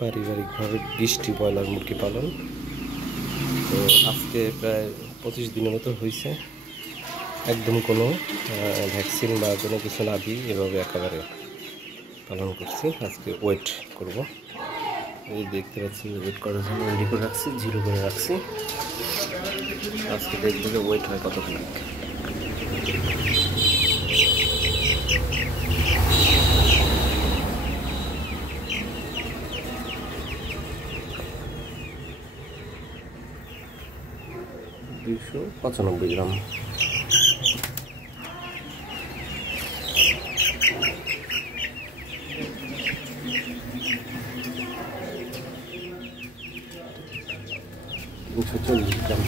পারিবারিকভাবে ২০টি ব্রয়লার মুরগি পালন। তো আজকে প্রায় ২৫ দিনের মতো হয়েছে, একদম কোনো ভ্যাকসিন বা কোনো কিছু না দিয়ে এভাবে একেবারে পালন করছি। আজকে ওয়েট করব, এই দেখতে পাচ্ছি ওয়েট করার জন্য রেডি করে রাখছি, জিরো করে রাখছি। আজকে দেখবো যে ওয়েট হয় কতখানি। $295 গ্রাম। $340 গ্রাম।